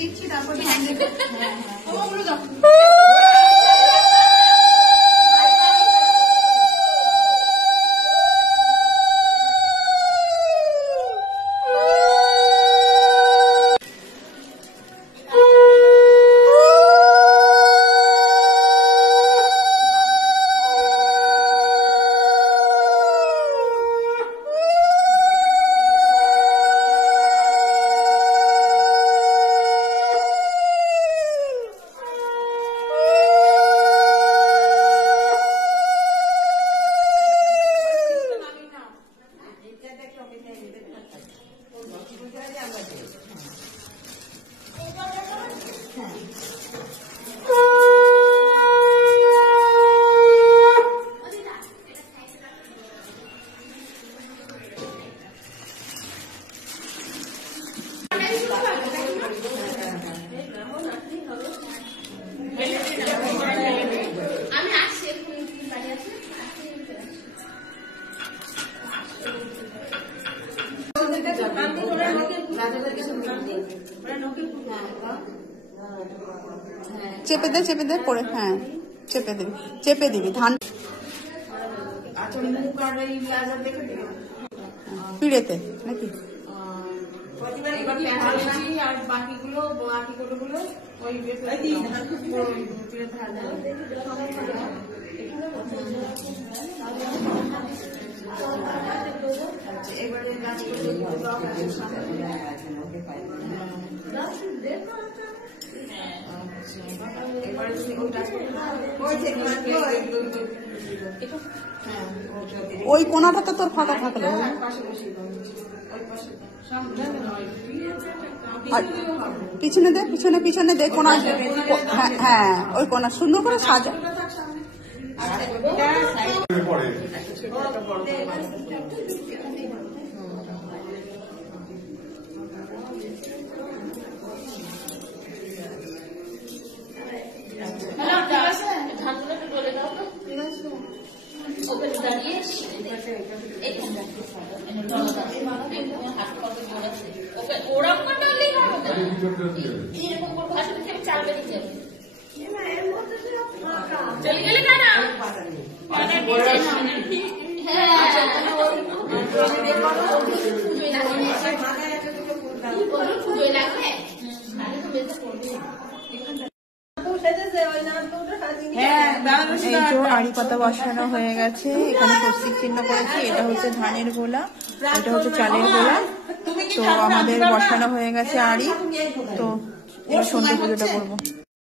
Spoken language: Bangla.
দিচ্ছি, তারপর ধ্যান দেবে। ওগুলো দাও। চেপে দে পরে, হ্যাঁ চেপে দিবি ধান পিড়েতে নাকি। আর বাকিগুলো ওই এবারে ওই কোনাটা তো তোর ফাঁকা থাকলো। পিছনে দে কোনা, হ্যাঁ ওই কোনা সুন্দর করে সাজা। চলে গেলে না আড়ি পাতা বসানো হয়ে গেছে, এখানে স্বস্তিক চিহ্ন করেছি। এটা হচ্ছে ধানের গোলা, এটা হচ্ছে চালের গোলা। তো আমাদের বসানো হয়ে গেছে আড়ি। তো এবার সন্ধ্যে পুজোটা করবো।